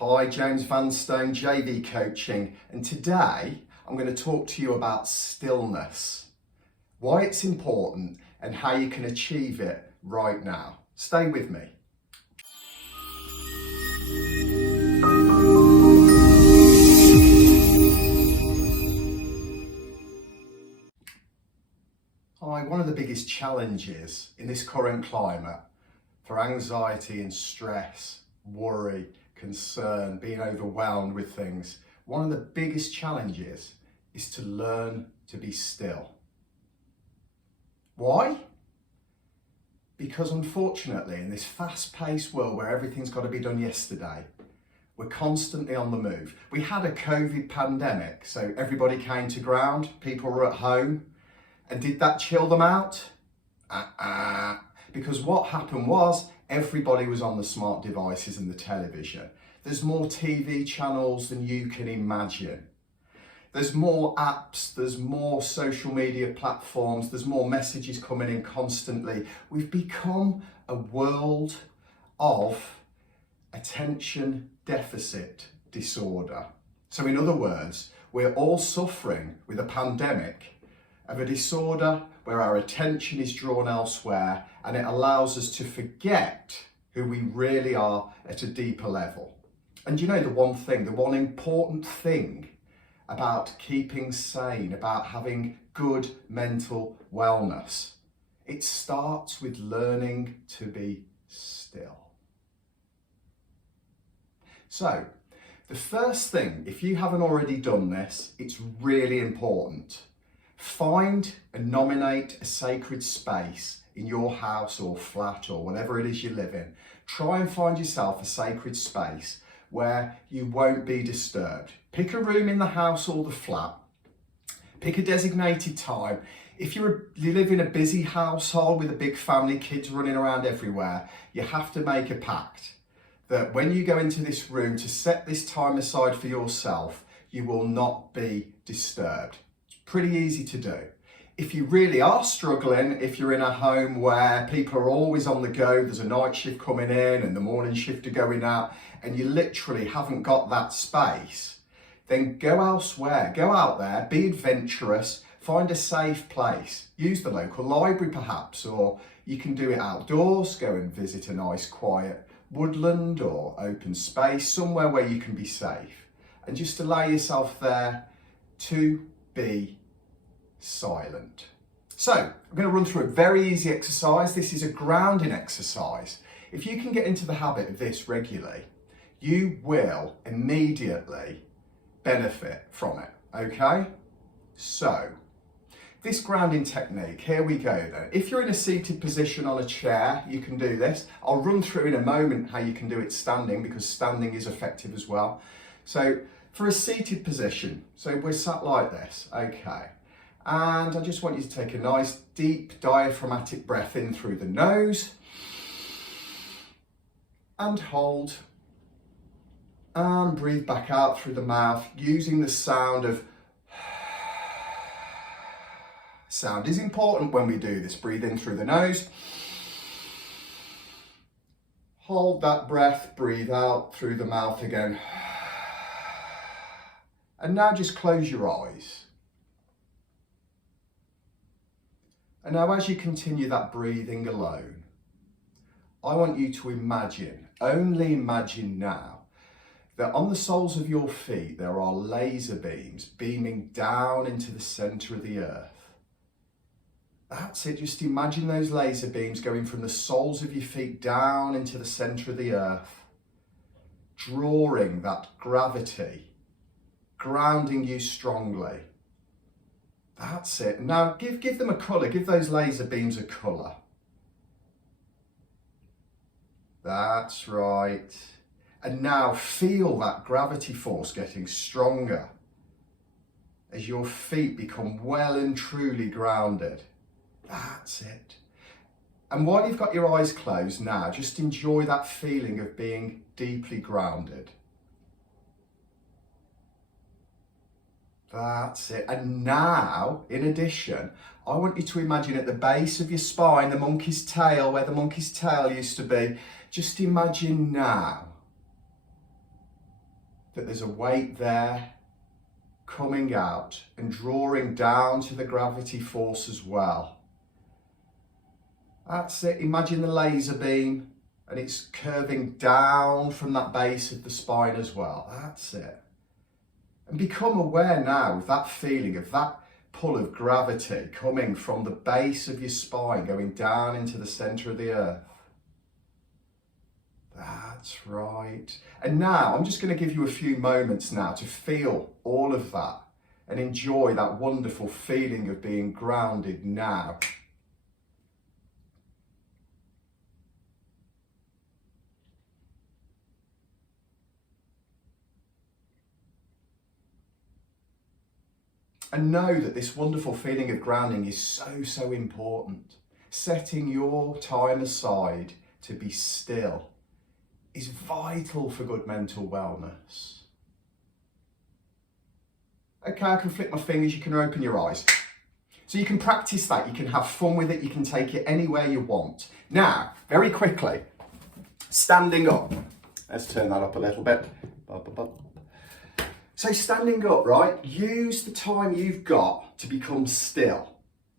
Hi, James Vanstone, JV Coaching, and today I'm going to talk to you about stillness, why it's important and how you can achieve it right now. Stay with me. Hi, one of the biggest challenges in this current climate for anxiety and stress, worry, concern, being overwhelmed with things, one of the biggest challenges is to learn to be still. Why? Because unfortunately, in this fast-paced world where everything's got to be done yesterday, we're constantly on the move. We had a COVID pandemic, so everybody came to ground, people were at home, and did that chill them out? Because what happened was everybody was on the smart devices and the television. There's more TV channels than you can imagine. There's more apps, there's more social media platforms, there's more messages coming in constantly. We've become a world of attention deficit disorder. So in other words, we're all suffering with a pandemic of a disorder where our attention is drawn elsewhere and it allows us to forget who we really are at a deeper level. And you know the one important thing about keeping sane, about having good mental wellness, it starts with learning to be still. So, the first thing, if you haven't already done this, it's really important. Find and nominate a sacred space in your house or flat or whatever it is you live in. Try and find yourself a sacred space where you won't be disturbed. Pick a room in the house or the flat. Pick a designated time. If you live in a busy household with a big family, kids running around everywhere, you have to make a pact that when you go into this room to set this time aside for yourself, you will not be disturbed. Pretty easy to do. If you really are struggling, if you're in a home where people are always on the go, there's a night shift coming in and the morning shift are going out, and you literally haven't got that space, then go elsewhere, go out there, be adventurous, find a safe place. Use the local library perhaps, or you can do it outdoors, go and visit a nice quiet woodland or open space, somewhere where you can be safe. And just allow yourself there to be silent. So I'm going to run through a very easy exercise. This is a grounding exercise. If you can get into the habit of this regularly, you will immediately benefit from it. Okay? So this grounding technique, here we go then. If you're in a seated position on a chair, you can do this. I'll run through in a moment how you can do it standing, because standing is effective as well. So for a seated position, so we're sat like this, okay. And I just want you to take a nice deep diaphragmatic breath in through the nose and hold, and breathe back out through the mouth using the sound of sound is important when we do this. Breathe in through the nose, hold that breath, breathe out through the mouth again, and now just close your eyes. And now as you continue that breathing alone, I want you to imagine, only imagine now, that on the soles of your feet there are laser beams beaming down into the centre of the earth. That's it, just imagine those laser beams going from the soles of your feet down into the centre of the earth, drawing that gravity, grounding you strongly. That's it. Now give them a colour, give those laser beams a colour. That's right. And now feel that gravity force getting stronger as your feet become well and truly grounded. That's it. And while you've got your eyes closed now, just enjoy that feeling of being deeply grounded. That's it. And now, in addition, I want you to imagine at the base of your spine, the monkey's tail, where the monkey's tail used to be, just imagine now that there's a weight there coming out and drawing down to the gravity force as well. That's it. Imagine the laser beam and it's curving down from that base of the spine as well. That's it. And become aware now of that feeling of that pull of gravity coming from the base of your spine, going down into the center of the earth. That's right. And now I'm just going to give you a few moments now to feel all of that and enjoy that wonderful feeling of being grounded now. And know that this wonderful feeling of grounding is so important. Setting your time aside to be still is vital for good mental wellness. Okay, I can flick my fingers, you can open your eyes. So you can practice that, you can have fun with it, you can take it anywhere you want. Now, very quickly, standing up. Let's turn that up a little bit. So standing up, right, use the time you've got to become still.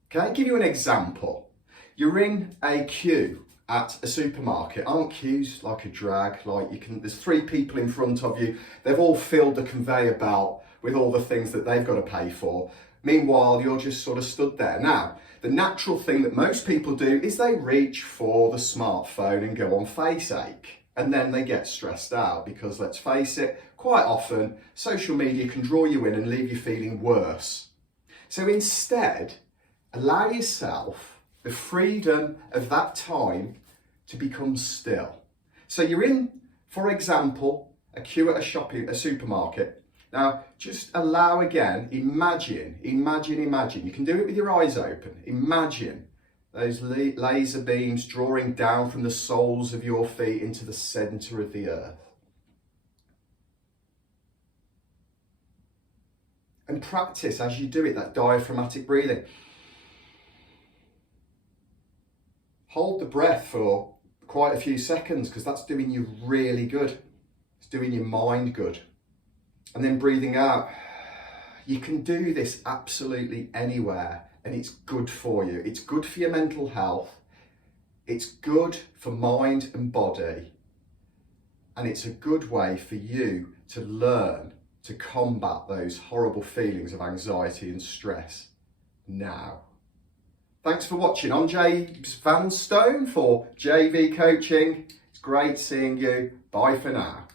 Okay, I'll give you an example. You're in a queue at a supermarket. Aren't queues like a drag? Like there's 3 people in front of you. They've all filled the conveyor belt with all the things that they've got to pay for. Meanwhile, you're just sort of stood there. Now, the natural thing that most people do is they reach for the smartphone and go on face ache. And then they get stressed out because, let's face it, quite often social media can draw you in and leave you feeling worse. So instead, allow yourself the freedom of that time to become still. So you're in, for example, a queue at a supermarket. Now, just allow again, imagine. You can do it with your eyes open. Imagine those laser beams drawing down from the soles of your feet into the center of the earth. And practice as you do it, that diaphragmatic breathing. Hold the breath for quite a few seconds because that's doing you really good. It's doing your mind good. And then breathing out. You can do this absolutely anywhere and it's good for you. It's good for your mental health. It's good for mind and body. And it's a good way for you to learn to combat those horrible feelings of anxiety and stress now. Thanks for watching. I'm James Vanstone for JV Coaching. It's great seeing you. Bye for now.